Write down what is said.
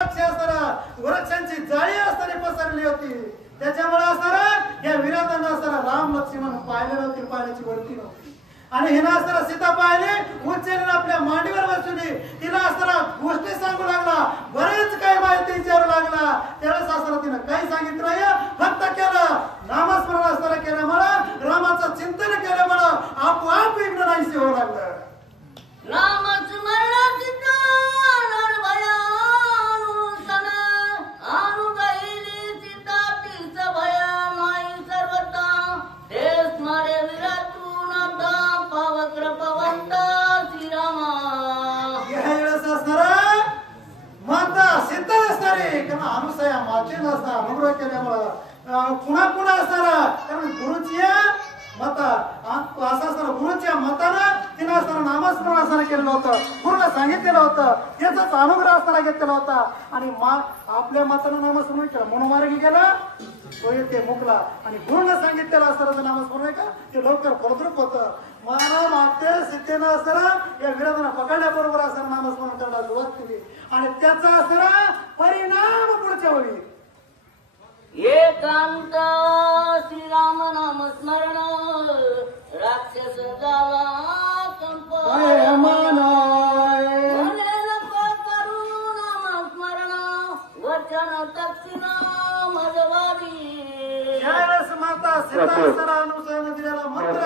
वृक्षांची जाळी असताना पसरली होती. त्याच्यामुळे असताना या विराधांना असताना राम लक्ष्मण पाहिलेलं होती, पाण्याची वरती नव्हती. आणि हिना असताना सीता पाहिले उच्चेने आपल्या मांडीवर बसवली. तिला असताना गोष्टी सांगू लागला, बरेच काही माहिती विचारू लागला. त्यावेळेस असताना तिनं काही सांगितलं नाही, फक्त केलं नामस्मरण असताना केल्यामुळे रामाचं चिंतन केल्यामुळे आपोआप विघ्न नाहीसे होऊ लागलं. अनुसया मातेनं असता अनुग्रह केल्यामुळं पुन्हा पुन्हा असताना कारण गुरुची मत असं असताना गुरुच्या मतानं तिनं असताना नामस्मरण असताना केलेलं होतं, गुरुला सांगितलेलं होतं, त्याचाच अनुग्रह असताना घेतलेला होता. आणि आपल्या मतानं नामस्मरण केलं, मनोमार्गी गेला तो येते मुकला. आणि गुरुनं सांगितलेलं असताना नामस्मरण आहे का ते लवकर फलद्रूप होतं. मला मागते सीतेनं असताना या विरोधांना पकडल्याबरोबर असताना नामस्मरण करायला सुरुवात केली. आणि त्याचा असताना परिणाम पुढच्या वेळी एकांत श्रीराम नाम स्मरण राक्षस झाला कंप करू नाम स्मरण वचन दक्षिणा मजवादी. ज्यावेळेस माता सीता असताना अनुसयाने दिलेला मंत्र